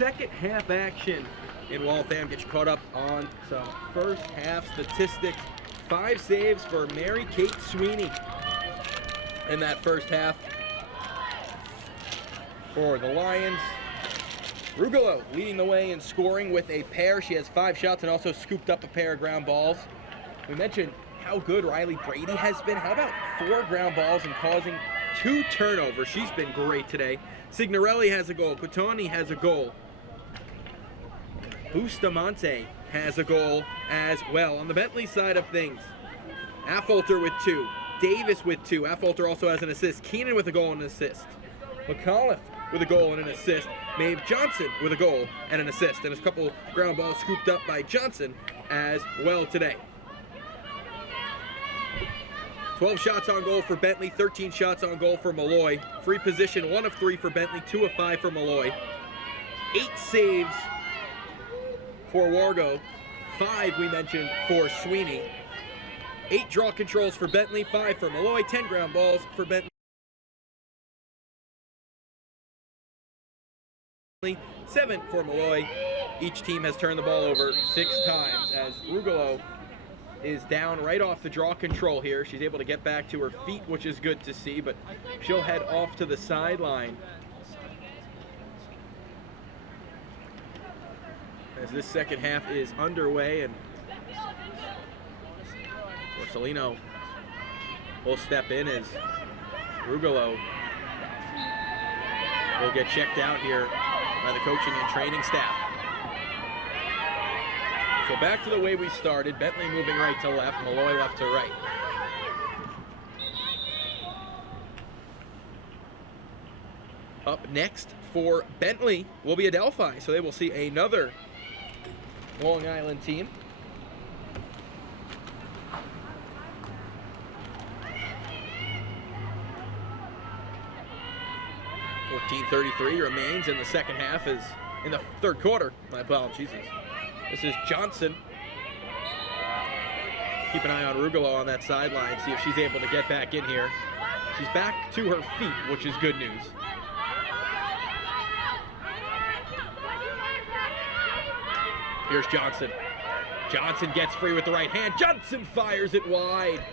Second half action in Waltham. Get you caught up on some first half statistics. 5 saves for Mary Kate Sweeney in that first half for the Lions. Rugolo leading the way in scoring with a pair. She has 5 shots and also scooped up a pair of ground balls. We mentioned how good Riley Brady has been. How about 4 ground balls and causing 2 turnovers? She's been great today. Signorelli has a goal. Quitoni has a goal. Bustamante has a goal as well. On the Bentley side of things, Affolter with 2. Davis with 2. Affolter also has an assist. Keenan with a goal and an assist. McAuliffe with a goal and an assist. Maeve Johnson with a goal and an assist. And a couple ground balls scooped up by Johnson as well today. 12 shots on goal for Bentley, 13 shots on goal for Malloy. Free position, 1 of 3 for Bentley, 2 of 5 for Malloy. 8 saves for Wargo, 5 we mentioned for Sweeney. 8 draw controls for Bentley, 5 for Malloy, 10 ground balls for Bentley. 7 for Malloy. Each team has turned the ball over 6 times as Rugolo is down right off the draw control here. She's able to get back to her feet, which is good to see, but she'll head off to the sideline as this second half is underway, and Porcelino will step in as Rugolo will get checked out here by the coaching and training staff. So back to the way we started. Bentley moving right to left, Malloy left to right. Up next for Bentley will be Adelphi, so they will see another Long Island team. .33 remains in the second half, is in the third quarter. My apologies. This is Johnson. Keep an eye on Rugolo on that sideline, see if she's able to get back in here. She's back to her feet, which is good news. Here's Johnson. Johnson gets free with the right hand. Johnson fires it wide.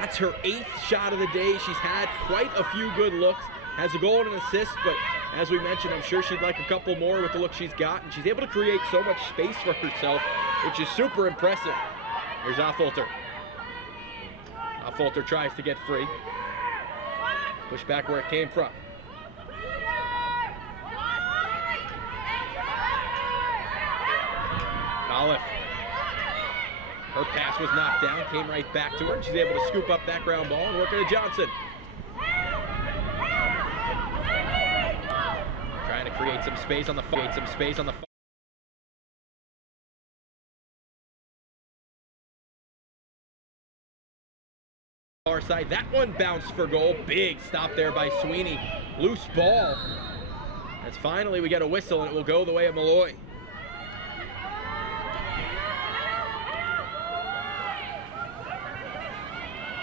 That's her 8th shot of the day. She's had quite a few good looks. Has a goal and an assist, but as we mentioned, I'm sure she'd like a couple more with the look she's got, and she's able to create so much space for herself, which is super impressive. Here's Affolter. Affolter tries to get free. Push back where it came from. Olive. Her pass was knocked down, came right back to her, and she's able to scoop up that ground ball and work it to Johnson. Trying to create some space on the far side. That one bounced for goal. Big stop there by Sweeney. Loose ball. As finally we get a whistle, and it will go the way of Malloy.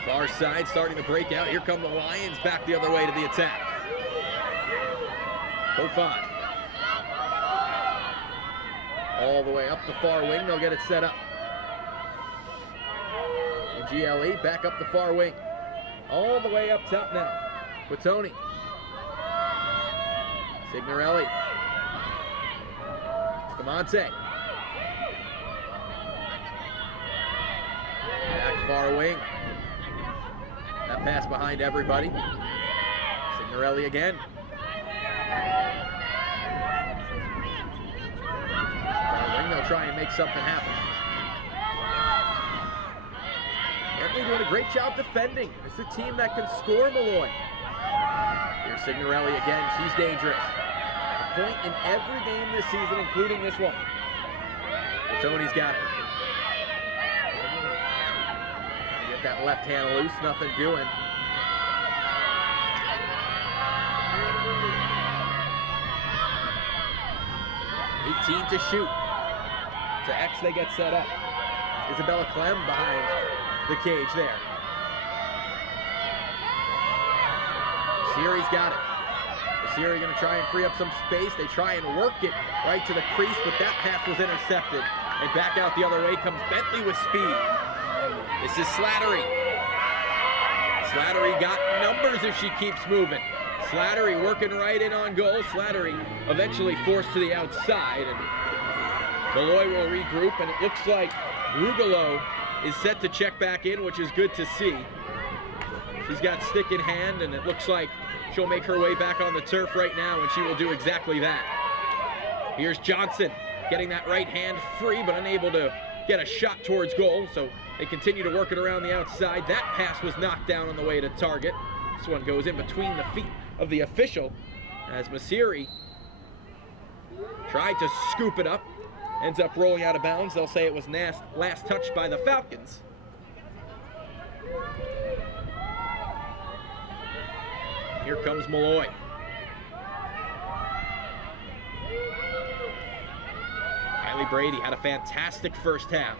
Far side starting to break out. Here come the Lions back the other way to the attack. Kofan. All the way up the far wing. They'll get it set up. And GLE back up the far wing. All the way up top now. Quitoni. Signorelli. Bustamante. Back far wing. That pass behind everybody. Signorelli again. They'll try and make something happen. Bentley doing a great job defending. It's a team that can score, Malloy. Here's Signorelli again. She's dangerous. A point in every game this season, including this one. Tony's got it. Get that left hand loose. Nothing doing. .18 to shoot. To X, they get set up. Isabella Clem behind the cage there. Sherry's got it. Masiri going to try and free up some space. They try and work it right to the crease, but that pass was intercepted. And back out the other way comes Bentley with speed. This is Slattery. Slattery got numbers if she keeps moving. Slattery working right in on goal. Slattery eventually forced to the outside, and Malloy will regroup, and it looks like Rugolo is set to check back in, which is good to see. She's got stick in hand, and it looks like she'll make her way back on the turf right now, and she will do exactly that. Here's Johnson getting that right hand free, but unable to get a shot towards goal, so they continue to work it around the outside. That pass was knocked down on the way to target. This one goes in between the feet of the official as Masiri tried to scoop it up. Ends up rolling out of bounds. They'll say it was last touched by the Falcons. Here comes Malloy. Kylie Brady had a fantastic first half.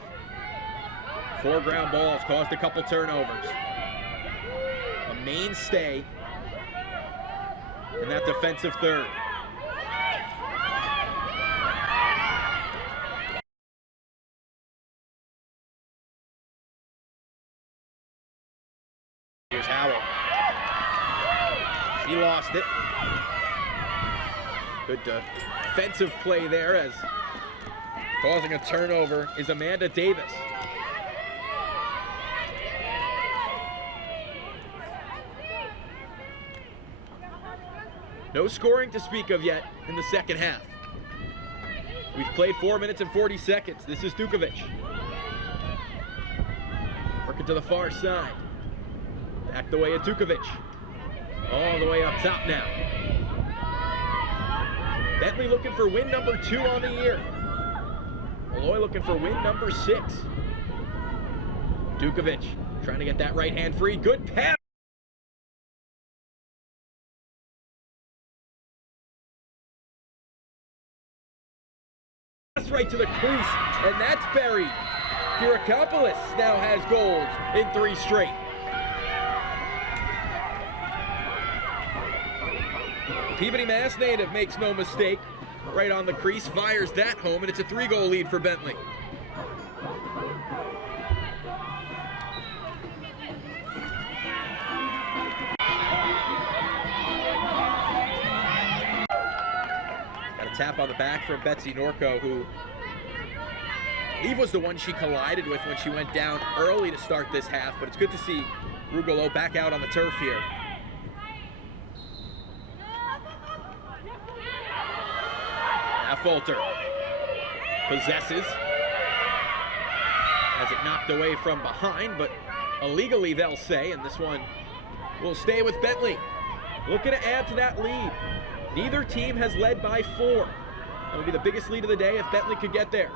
4 ground balls, caused a couple turnovers. A mainstay in that defensive third. Here's Howell. He lost it. Good defensive play there, as causing a turnover is Amanda Davis. No scoring to speak of yet in the second half. We've played 4 minutes and 40 seconds. This is Dukovic. Working to the far side. Back the way of Dukovic. All the way up top now. Bentley looking for win number 2 on the year. Malloy looking for win number 6. Dukovic trying to get that right hand free. Good pass. Right to the crease, and that's buried. Kirakopoulos now has goals in 3 straight. Peabody Mass native makes no mistake. Right on the crease, fires that home, and it's a 3-goal lead for Bentley. Got a tap on the back from Betsy Norco, who I believe was the one she collided with when she went down early to start this half, but it's good to see Rugolo back out on the turf here. Affolter possesses. Has it knocked away from behind, but illegally they'll say, and this one will stay with Bentley. Looking to add to that lead. Neither team has led by 4. That would be the biggest lead of the day if Bentley could get there.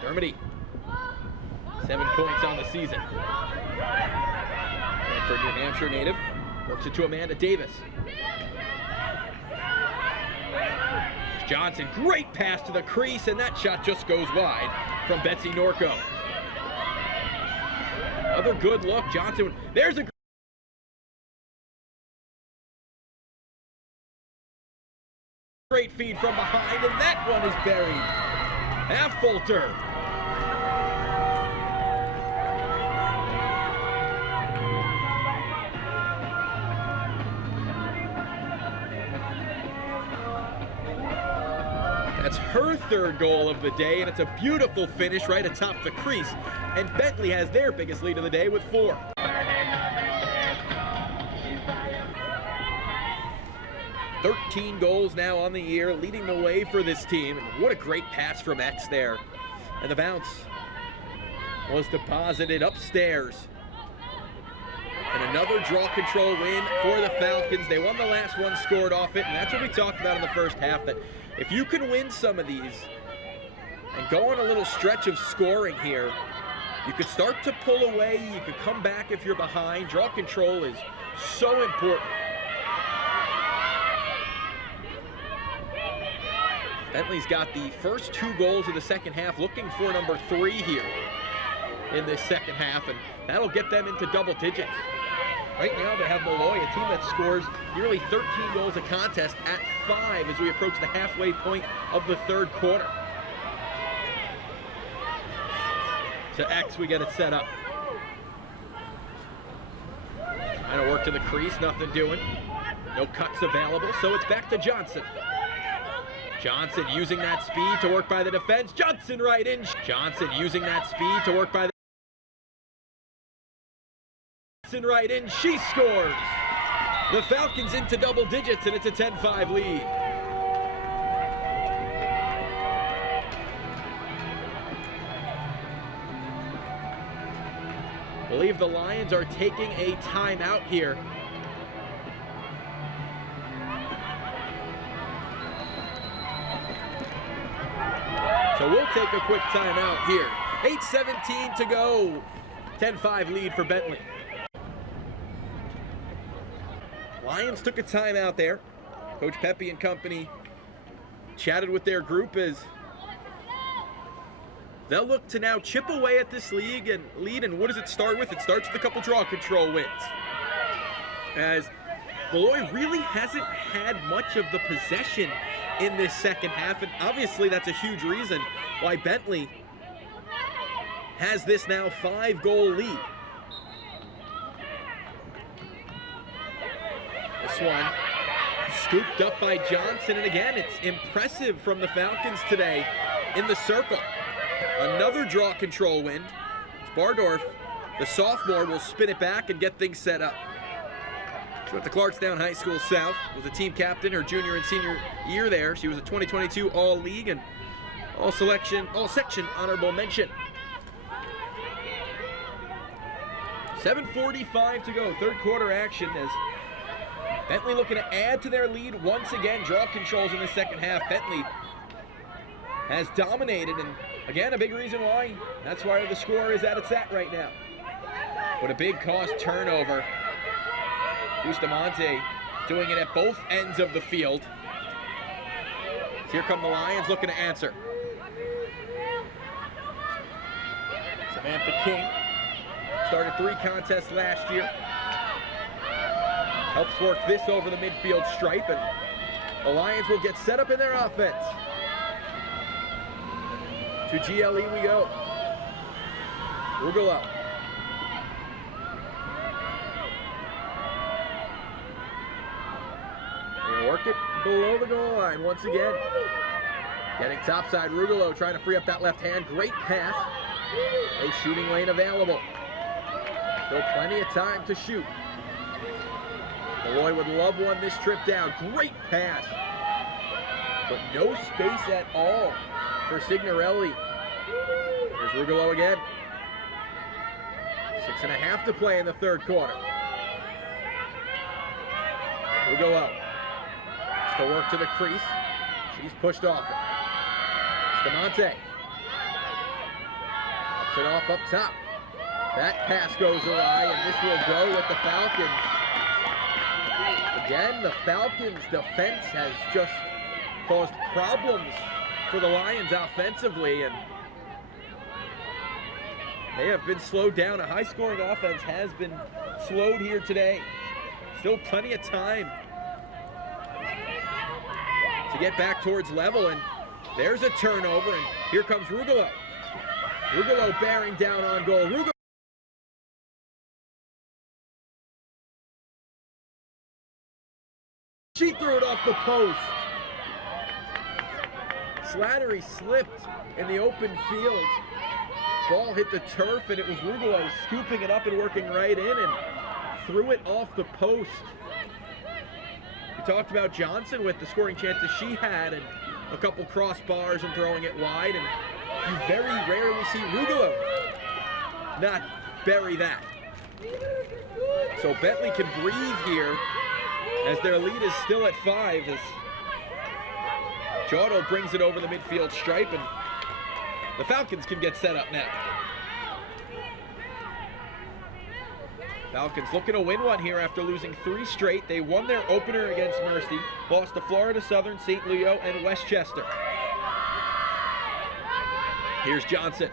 Dermody, 7 points on the season. And for New Hampshire native, works it to Amanda Davis. Johnson, great pass to the crease, and that shot just goes wide from Betsy Norco. Another good look, Johnson, there's a great feed from behind, and that one is buried. Affolter. That's her 3rd goal of the day, and it's a beautiful finish right atop the crease. And Bentley has their biggest lead of the day with 4. 13 goals now on the year, leading the way for this team. And what a great pass from X there. And the bounce was deposited upstairs. And another draw control win for the Falcons. They won the last one, scored off it, and that's what we talked about in the first half, that if you can win some of these and go on a little stretch of scoring here, you could start to pull away, you could come back if you're behind. Draw control is so important. Bentley's got the first 2 goals of the second half, looking for number 3 here in this second half, and that'll get them into double digits. Right now they have Malloy, a team that scores nearly 13 goals a contest at 5 as we approach the halfway point of the third quarter. To X, we get it set up. Trying to work to the crease, nothing doing. No cuts available, so it's back to Johnson. Johnson using that speed to work by the defense. Johnson right in. Johnson using that speed to work by the Johnson right in. She scores. The Falcons into double digits, and it's a 10-5 lead. I believe the Lions are taking a timeout here. So we'll take a quick timeout here. 8:17 to go. 10-5 lead for Bentley. Lions took a timeout there. Coach Pepe and company chatted with their group as they'll look to now chip away at this league and lead. And what does it start with? It starts with a couple draw control wins. As Malloy really hasn't had much of the possession in this second half, and obviously that's a huge reason why Bentley has this now 5-goal lead. This one scooped up by Johnson, and again, it's impressive from the Falcons today in the circle. Another draw control win. Spardorf, the sophomore, will spin it back and get things set up. She went to Clarkstown High School South, was a team captain her junior and senior year there. She was a 2022 All-League and All-Section honorable mention. 7:45 to go, third quarter action as Bentley looking to add to their lead once again. Draw controls in the second half. Bentley has dominated, and again, a big reason why. That's why the score is at its at right now. But a big cost turnover. Bustamante doing it at both ends of the field. So here come the Lions looking to answer. Samantha King started 3 contests last year. Helps work this over the midfield stripe, and the Lions will get set up in their offense. To GLE we go. Rugolo. They work it below the goal line once again. Getting topside, Rugolo trying to free up that left hand. Great pass. A shooting lane available. Still plenty of time to shoot. Malloy would love one this trip down. Great pass. But no space at all for Signorelli. Here's Rugolo again. 6.5 to play in the third quarter. Rugolo. Still work to the crease. She's pushed off it. Bustamante. Ups it off up top. That pass goes awry, and this will go with the Falcons. Again, the Falcons' defense has just caused problems for the Lions offensively, and they have been slowed down. A high-scoring offense has been slowed here today. Still plenty of time to get back towards level, and there's a turnover, and here comes Rugolo. Rugolo bearing down on goal. Rugolo. She threw it off the post. Slattery slipped in the open field. Ball hit the turf, and it was Rugolo scooping it up and working right in and threw it off the post. We talked about Johnson with the scoring chances she had and a couple crossbars and throwing it wide, and you very rarely see Rugolo not bury that. So Bentley can breathe here as their lead is still at 5 as Giotto brings it over the midfield stripe, and the Falcons can get set up now. Falcons looking to win one here after losing 3 straight. They won their opener against Mercy, lost to Florida Southern, St. Leo, and Westchester. Here's Johnson.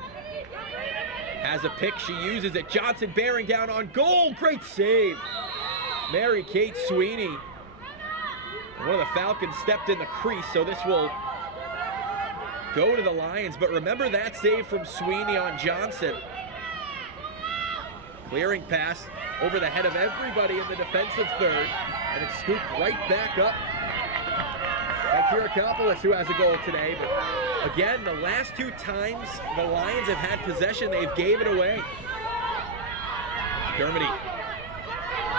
Has a pick, she uses it. Johnson bearing down on goal. Great save. Mary Kate Sweeney. One of the Falcons stepped in the crease, so this will go to the Lions. But remember that save from Sweeney on Johnson. Clearing pass over the head of everybody in the defensive third, and it's scooped right back up by Kirakopoulos, who has a goal today. But again, the last two times the Lions have had possession, they've gave it away. Dermody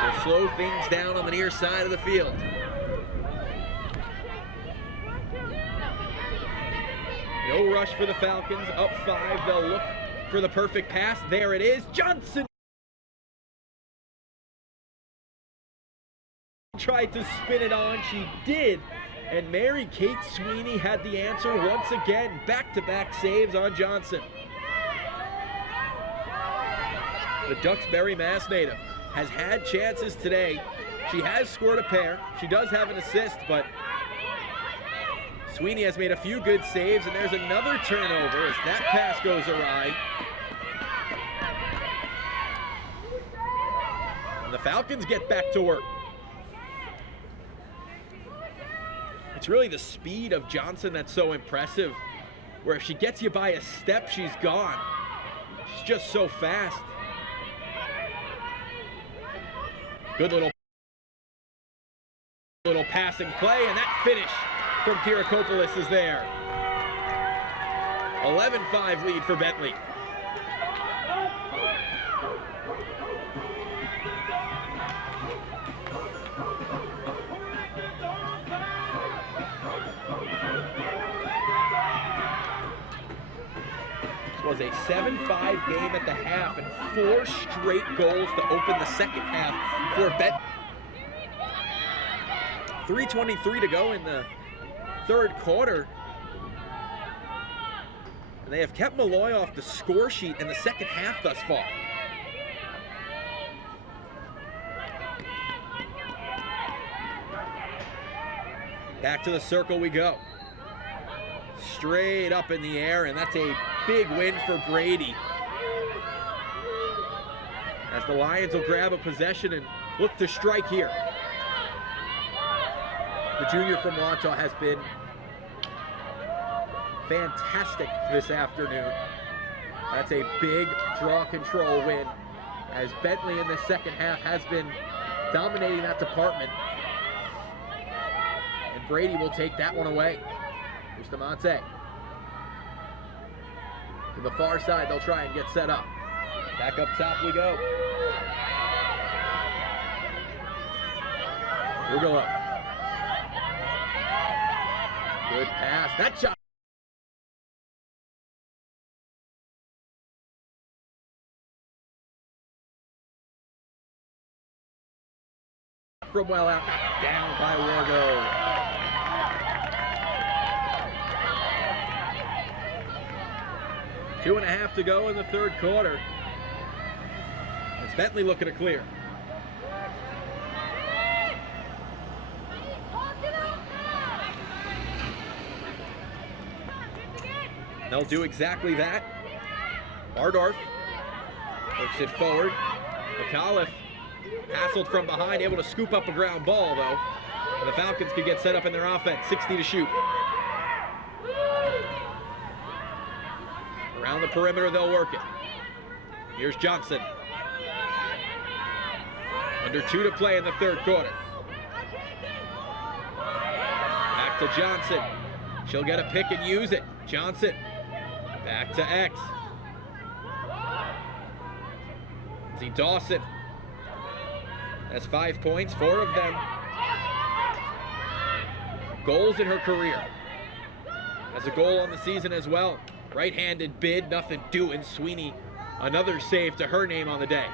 will slow things down on the near side of the field. No rush for the Falcons, up 5, they'll look for the perfect pass. There it is, Johnson tried to spin it on, she did, and Mary Kate Sweeney had the answer once again. Back-to-back saves on Johnson. The Duxbury Mass native has had chances today. She has scored a pair, she does have an assist, but Sweeney has made a few good saves, and there's another turnover as that pass goes awry. And the Falcons get back to work. It's really the speed of Johnson that's so impressive, where if she gets you by a step, she's gone. She's just so fast. Good little passing play, and that finish from Kirakopoulos is there. 11-5 lead for Bentley. Was a 7-5 game at the half and 4 straight goals to open the second half for Bentley. 3:23 to go in the third quarter. And they have kept Malloy off the score sheet in the second half thus far. Back to the circle we go. Straight up in the air, and that's a big win for Brady. As the Lions will grab a possession and look to strike here. The junior from Waltham has been fantastic this afternoon. That's a big draw control win, as Bentley in the second half has been dominating that department. And Brady will take that one away. Bustamante. To the far side, they'll try and get set up. Back up top we go. Rugolo. Good pass. That shot. From well out, knocked down by Wargo. Two and a half to go in the third quarter. It's Bentley looking to clear. They'll do exactly that. Bardorf works it forward. McAuliffe hassled from behind, able to scoop up a ground ball though. And the Falcons could get set up in their offense. 60 to shoot. Around the perimeter, they'll work it. Here's Johnson. Under 2 to play in the third quarter. Back to Johnson. She'll get a pick and use it. Johnson. Back to X. See Dawson. That's 5 points, 4 of them goals in her career. Has a goal on the season as well. Right-handed bid, nothing doing. Sweeney, another save to her name on the day.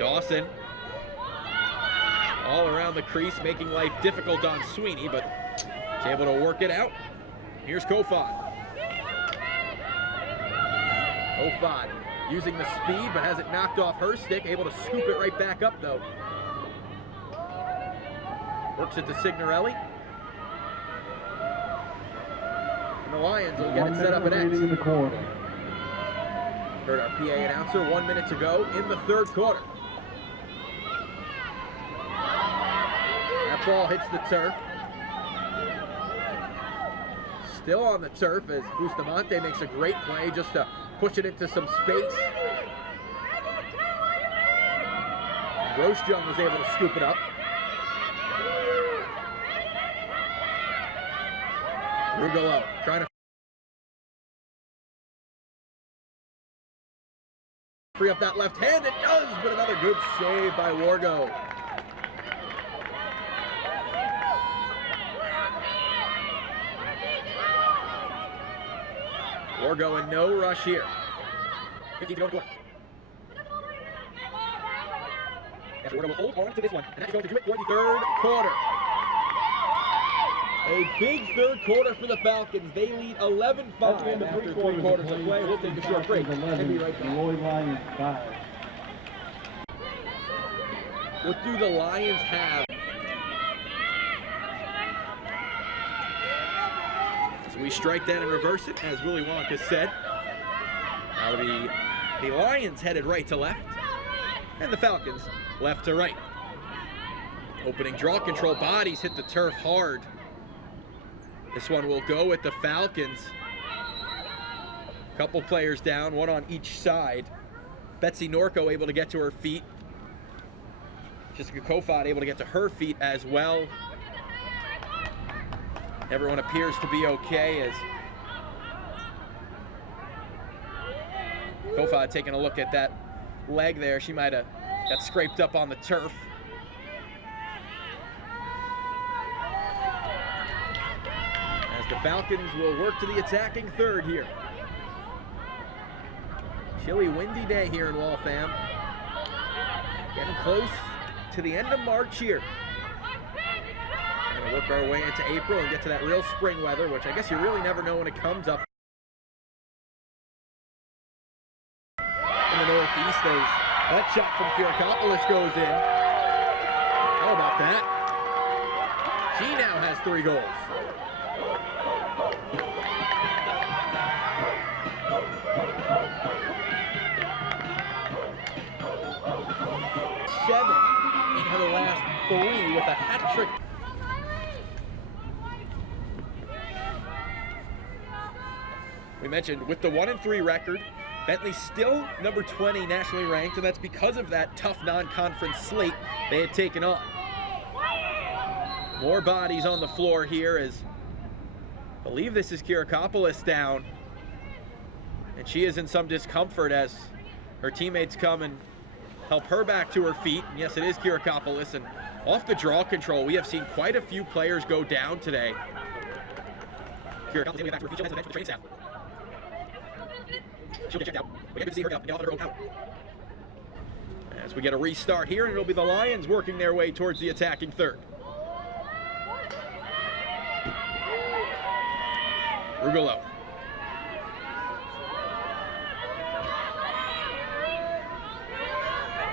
Dawson, all around the crease, making life difficult on Sweeney, but she's able to work it out. Here's Kofod. Kofod using the speed, but has it knocked off her stick, able to scoop it right back up, though. Works it to Signorelli. And the Lions will get it set up at X. Heard our PA announcer, 1 minute to go in the third quarter. That ball hits the turf. Still on the turf as Bustamante makes a great play just to push it into some space. Grosjean was able to scoop it up. Rugolo trying to free up that left hand. It does, but another good save by Wargo. Wargo in no rush here. 15 to go to go. Wargo will hold on to this one, and that's going to do it for the third quarter. A big third quarter for the Falcons. They lead 11-5 after 3 quarters of play. We'll take a short break. We'll be right back. What do the Lions have? So we strike that and reverse it, as Willy Wonka said. Now the Lions headed right to left, and the Falcons left to right. Opening draw control, bodies hit the turf hard. This one will go with the Falcons. Couple players down, one on each side. Betsy Norco able to get to her feet. Jessica Kofod able to get to her feet as well. Everyone appears to be okay as Kofod taking a look at that leg there. She might have got scraped up on the turf. The Falcons will work to the attacking third here. Chilly, windy day here in Waltham. Getting close to the end of March here. We're going to work our way into April and get to that real spring weather, which I guess you really never know when it comes up. In the northeast, that shot from Kirakopoulos goes in. How about that? She now has 3 goals. Seven in her last 3 with a hat trick. We mentioned with the 1-3 record, Bentley still number 20 nationally ranked, and that's because of that tough non-conference slate they had taken on. More bodies on the floor here as I believe this is Kirakopoulos down, and she is in some discomfort as her teammates come and help her back to her feet. And yes, it is Kirakopoulos, and off the draw control, we have seen quite a few players go down today. Kirakopoulos back to her feet. She'll head to the training staff. She'll get checked out. We have to see her get up and get off her own out. As we get a restart here, and it'll be the Lions working their way towards the attacking third. Rugolo.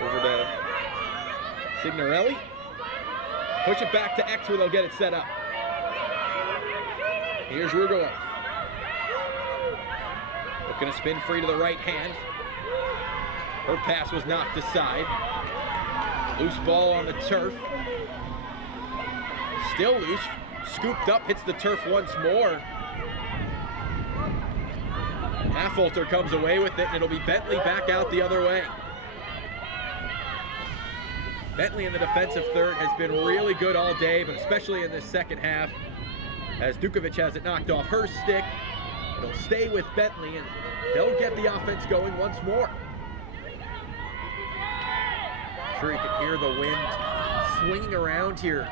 Over to Signorelli. Push it back to X where they'll get it set up. Here's Rugolo. Looking to spin free to the right hand. Her pass was knocked aside. Loose ball on the turf. Still loose. Scooped up, hits the turf once more. Affolter comes away with it, and it'll be Bentley back out the other way. Bentley in the defensive third has been really good all day, but especially in this second half, as Dukovic has it knocked off her stick. It'll stay with Bentley, and they'll get the offense going once more. I'm sure you can hear the wind swinging around here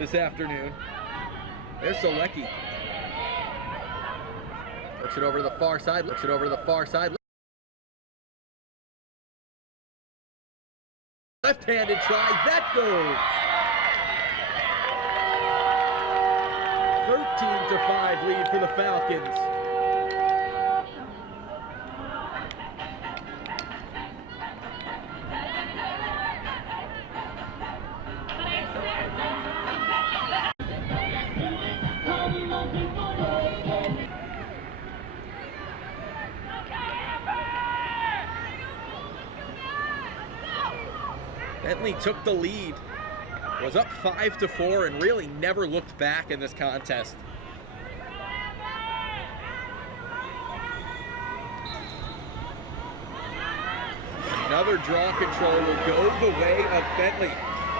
this afternoon. There's Solecki. Looks it over to the far side, looks it over to the far side. Left-handed try, that goes! 13-5 lead for the Falcons. Bentley took the lead, was up 5-4, and really never looked back in this contest. Another draw control will go the way of Bentley.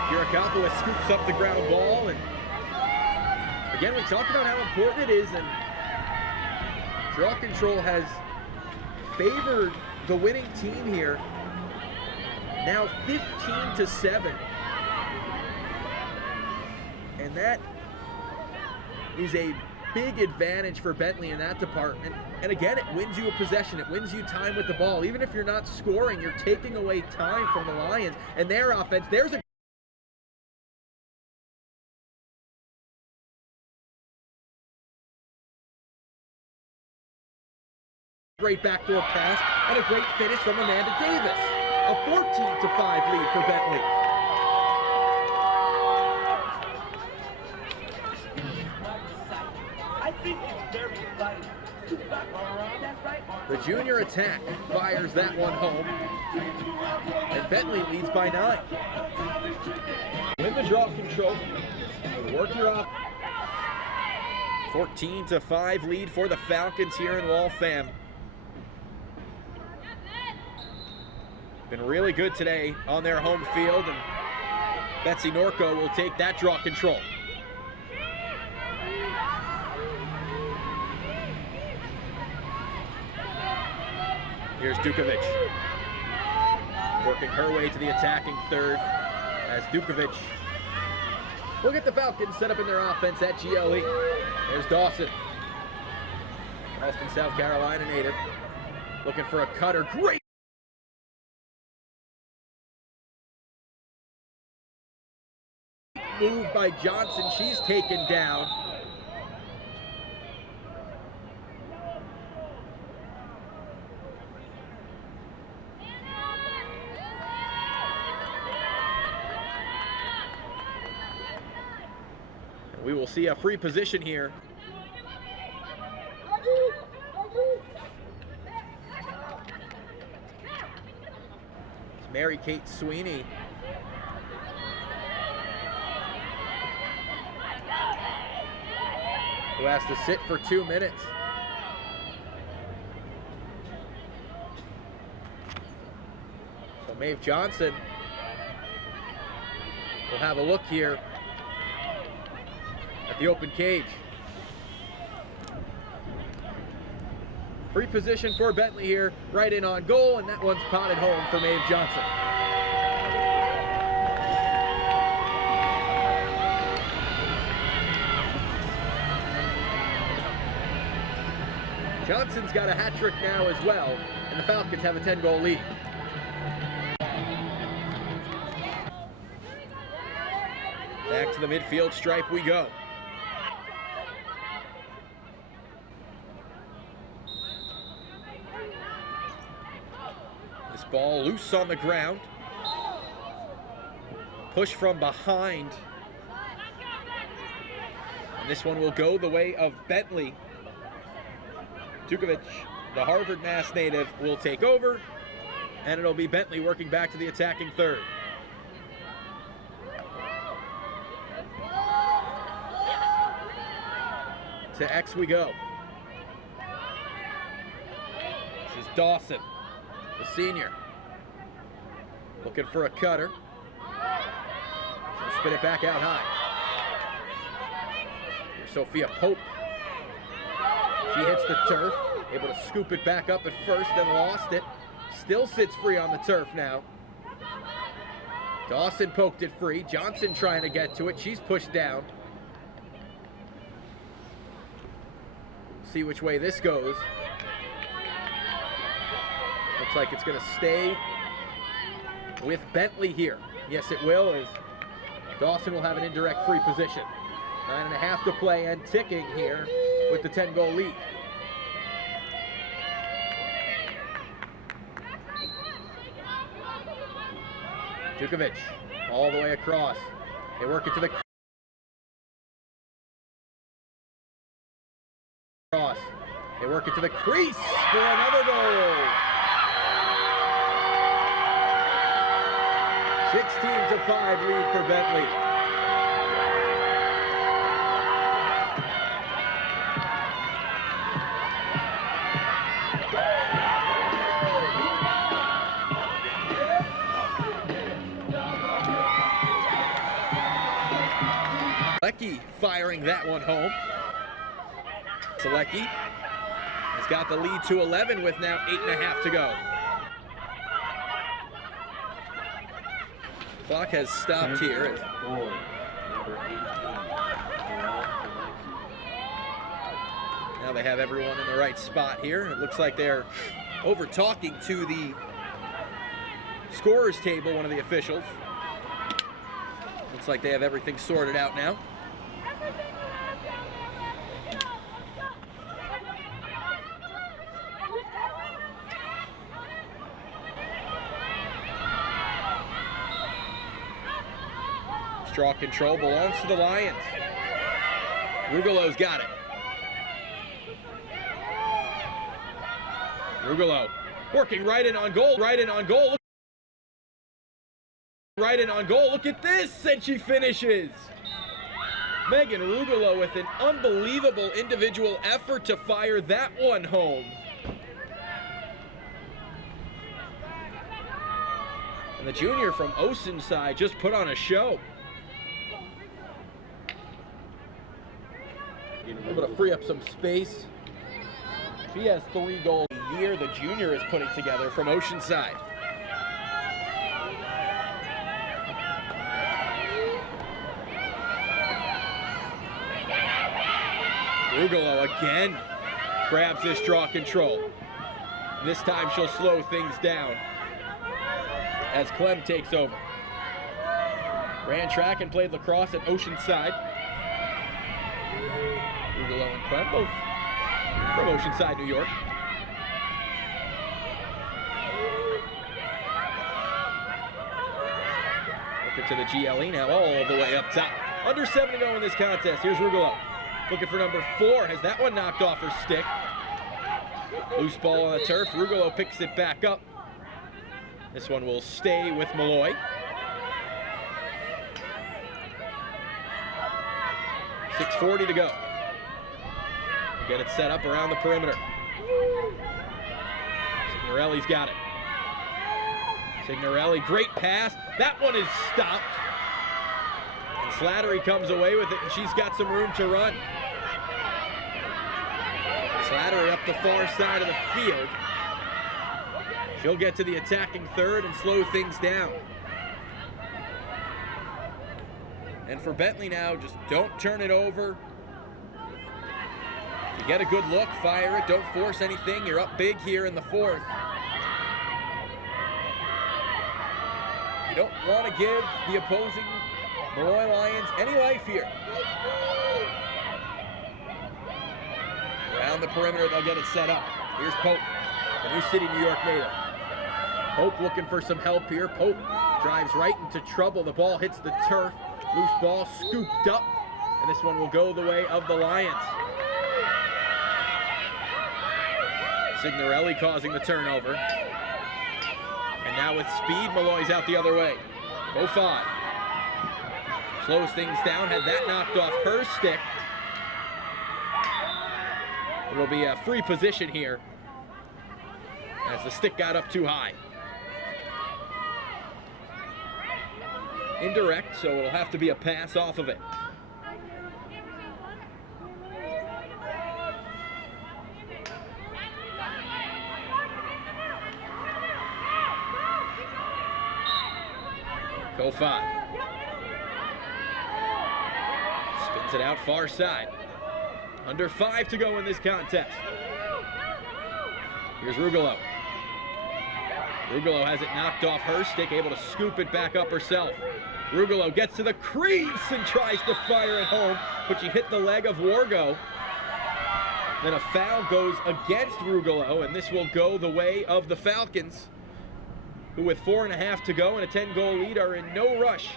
Hirakapua scoops up the ground ball, and again, we talked about how important it is, and draw control has favored the winning team here. Now 15-7. And that is a big advantage for Bentley in that department. And again, it wins you a possession. It wins you time with the ball. Even if you're not scoring, you're taking away time from the Lions and their offense. There's a great backdoor pass and a great finish from Amanda Davis. A 14-5 lead for Bentley. The junior attack fires that one home, and Bentley leads by 9. Win the draw control, work your off. 14-5 lead for the Falcons here in Waltham. Been really good today on their home field, and Betsy Norco will take that draw control. Here's Dukovic, working her way to the attacking third as Dukovic will get the Falcons set up in their offense at GLE. There's Dawson, Charleston, South Carolina native, looking for a cutter. Great move by Johnson. She's taken down. We will see a free position here. It's Mary Kate Sweeney. Who has to sit for 2 minutes. So Maeve Johnson will have a look here at the open cage. Free position for Bentley here, right in on goal, and that one's potted home for Maeve Johnson. Johnson's got a hat trick now as well, and the Falcons have a 10-goal lead. Back to the midfield stripe we go. This ball loose on the ground. Push from behind. And this one will go the way of Bentley. Dukovic, the Harvard Mass native, will take over, and it'll be Bentley working back to the attacking third. To X we go. This is Dawson, the senior, looking for a cutter. She'll spin it back out high. Here's Sophia Pope. She hits the turf, able to scoop it back up at first, then lost it. Still sits free on the turf now. Dawson poked it free. Johnson trying to get to it. She's pushed down. See which way this goes. Looks like it's going to stay with Bentley here. Yes, it will, as Dawson will have an indirect free position. 9.5 to play and ticking here with the 10-goal lead. Dukovic all the way across. They work it to the cross. They work it to the crease for another goal. 16-5 lead for Bentley. Selecki firing that one home. Selecki has got the lead to 11 with now 8.5 to go. Clock has stopped here. Now they have everyone in the right spot here. It looks like they're over talking to the scorer's table, one of the officials. Looks like they have everything sorted out now. Straw control belongs to the Lions. Rugelo's got it. Rugelo working right in on goal, right in on goal. Right in on goal. Look at this, and she finishes. Megan Rugelo with an unbelievable individual effort to fire that one home. And the junior from Oceanside just put on a show. Able to free up some space. She has 3 goals a year the junior is putting together from Oceanside. Rugelo again grabs this draw control. This time she'll slow things down as Clem takes over. Ran track and played lacrosse at Oceanside. Rugelo and Clem both from Oceanside, New York. Looking to the GLE now, all the way up top. Under 7 to go in this contest. Here's Rugelo. Looking for number 4. Has that one knocked off her stick. Loose ball on the turf. Rugelo picks it back up. This one will stay with Malloy. 6:40 to go. Get it set up around the perimeter. Signorelli's got it. Signorelli, great pass. That one is stopped. And Slattery comes away with it, and she's got some room to run. Slattery up the far side of the field. She'll get to the attacking third and slow things down. And for Bentley now, just don't turn it over. You get a good look, fire it, don't force anything. You're up big here in the 4th. You don't want to give the opposing Malloy Lions any life here. Around the perimeter, they'll get it set up. Here's Pope, the New City, New York native. Pope looking for some help here. Pope drives right into trouble. The ball hits the turf. Loose ball scooped up, and this one will go the way of the Lions. Signorelli causing the turnover. And now with speed, Malloy's out the other way. 0-5. Slows things down. Had that knocked off her stick. It'll be a free position here as the stick got up too high. Indirect, so it'll have to be a pass off of it. Go 5. Spins it out far side. Under 5 to go in this contest. Here's Rugelo. Rugelo has it knocked off her stick, able to scoop it back up herself. Rugelo gets to the crease and tries to fire it home, but she hit the leg of Wargo. Then a foul goes against Rugelo, and this will go the way of the Falcons, who with 4.5 to go and a 10-goal lead are in no rush.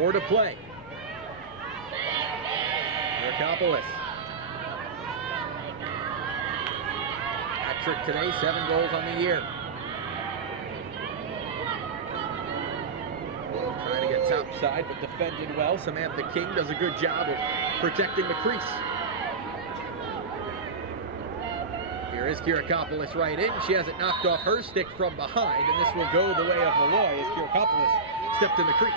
4 to play. Lacrosse. Hat-trick today, 7 goals on the year. Trying to get topside, but defended well. Samantha King does a good job of protecting the crease. Here is Kirakopoulos right in. She has it knocked off her stick from behind, and this will go the way of Malloy as Kirakopoulos stepped in the crease.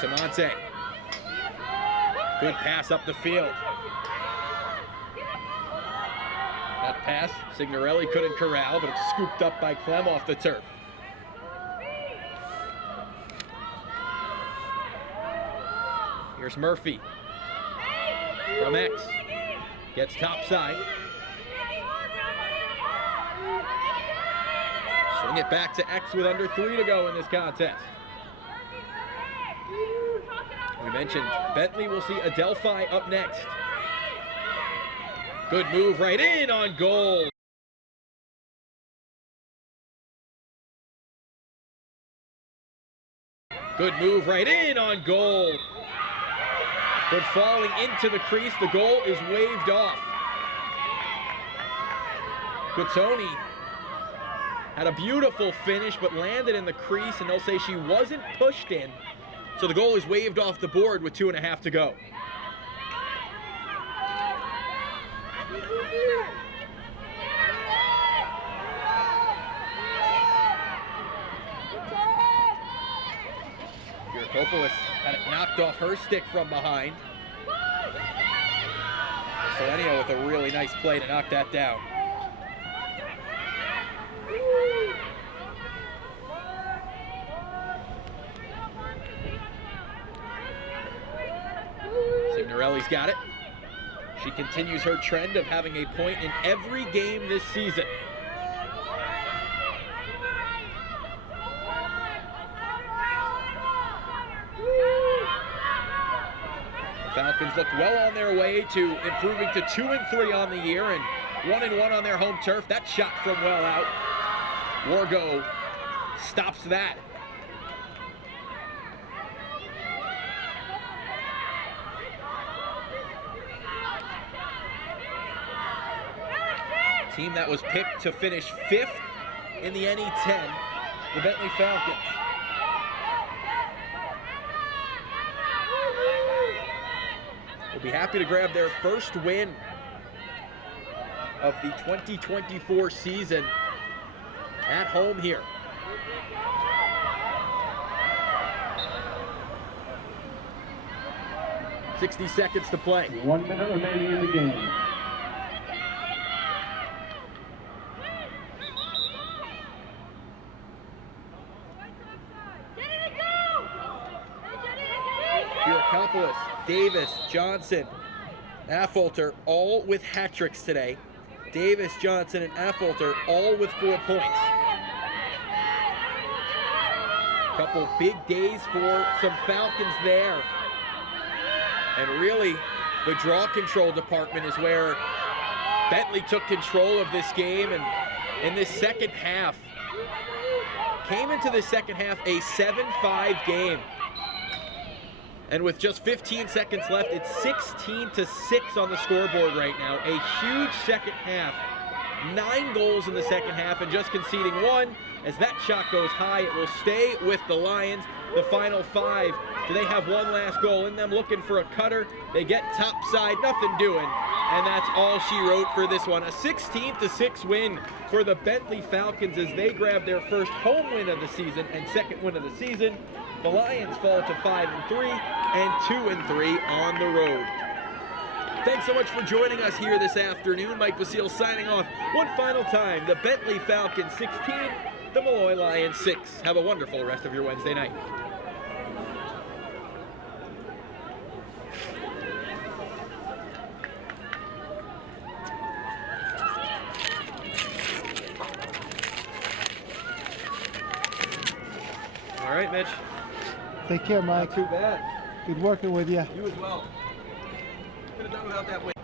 Samante. Good pass up the field. That pass, Signorelli couldn't corral, but it's scooped up by Clem off the turf. Here's Murphy from X. Gets topside. Swing it back to X with under 3 to go in this contest. We mentioned Bentley will see Adelphi up next. Good move right in on goal. Good move right in on goal. But falling into the crease, the goal is waved off. Guttoni had a beautiful finish, but landed in the crease, and they'll say she wasn't pushed in. So the goal is waved off the board with 2.5 to go. Kirakopoulos had it knocked off her stick from behind. Selenio with a really nice play to knock that down. Signorelli's got it. She continues her trend of having a point in every game this season. The Falcons look well on their way to improving to 2-3 on the year and 1-1 on their home turf. That shot from well out. Wargo stops that. Team that was picked to finish 5th in the NE10, the Bentley Falcons. Will be happy to grab their first win of the 2024 season at home here. .60 seconds to play. 1 minute remaining in the game. Kirakopoulos, Davis, Johnson, Affolter, all with hat tricks today. Davis, Johnson, and Affolter all with 4 points. Couple big days for some Falcons there. And really, the draw control department is where Bentley took control of this game. And in this second half, came into the second half a 7-5 game. And with just 15 seconds left, it's 16-6 on the scoreboard right now. A huge second half. 9 goals in the second half and just conceding 1. As that shot goes high, it will stay with the Lions. The final 5. Do they have one last goal in them? Looking for a cutter. They get topside, nothing doing. And that's all she wrote for this one. A 16-6 win for the Bentley Falcons as they grab their first home win of the season and second win of the season. The Lions fall to 5-3 and 2-3 on the road. Thanks so much for joining us here this afternoon. Mike Basile signing off one final time. The Bentley Falcons 16, the Malloy Lions 6. Have a wonderful rest of your Wednesday night. All right, Mitch. Take care, Mike. Not too bad. Good working with you. You as well. Could have done without that win.